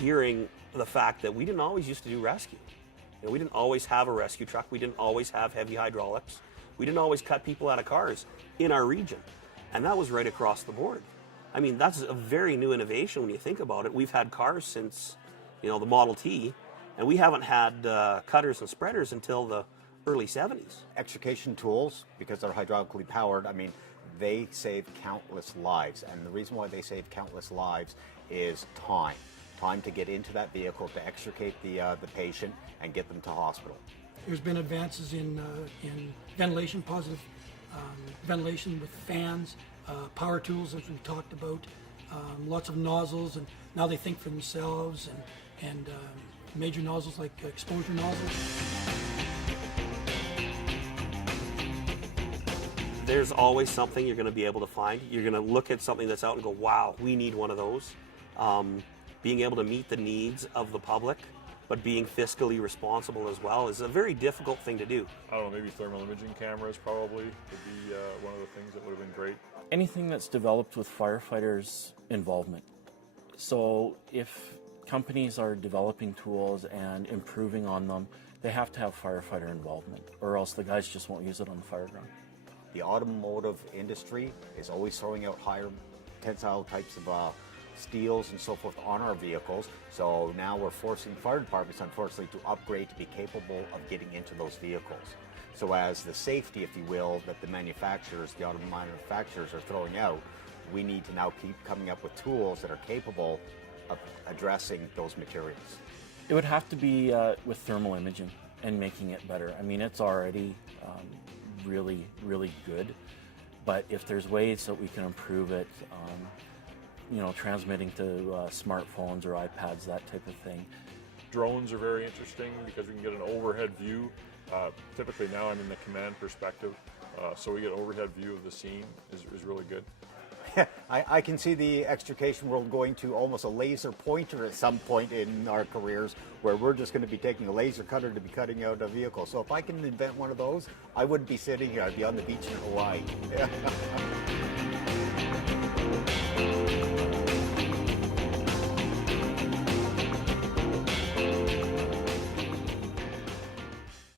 hearing the fact that we didn't always used to do rescue. You know, we didn't always have a rescue truck. We didn't always have heavy hydraulics. We didn't always cut people out of cars in our region. And that was right across the board. I mean, that's a very new innovation when you think about it. We've had cars since, you know, the Model T, and we haven't had cutters and spreaders until the early 70s. Extrication tools, because they're hydraulically powered, I mean, they save countless lives. And the reason why they save countless lives is time. Time to get into that vehicle, to extricate the patient and get them to hospital. There's been advances in ventilation, positive ventilation with fans, power tools, as we talked about, lots of nozzles, and now they think for themselves, and major nozzles like exposure nozzles. There's always something you're going to be able to find. You're going to look at something that's out and go, wow, we need one of those. Being able to meet the needs of the public, but being fiscally responsible as well, is a very difficult thing to do. I don't know, maybe thermal imaging cameras probably would be one of the things that would have been great. Anything that's developed with firefighters' involvement. So if companies are developing tools and improving on them, they have to have firefighter involvement, or else the guys just won't use it on the fire ground. The automotive industry is always throwing out higher tensile types of steels and so forth on our vehicles. So now we're forcing fire departments, unfortunately, to upgrade to be capable of getting into those vehicles. So as the safety, if you will, that the manufacturers, the auto manufacturers are throwing out, we need to now keep coming up with tools that are capable of addressing those materials. It would have to be with thermal imaging and making it better. I mean, it's already really, really good, but if there's ways that we can improve it, you know, transmitting to smartphones or iPads, that type of thing. Drones are very interesting because we can get an overhead view. Typically now I'm in the command perspective, so we get an overhead view of the scene is really good. I can see the extrication world going to almost a laser pointer at some point in our careers, where we're just going to be taking a laser cutter to be cutting out a vehicle. So if I can invent one of those, I wouldn't be sitting here. I'd be on the beach in Hawaii.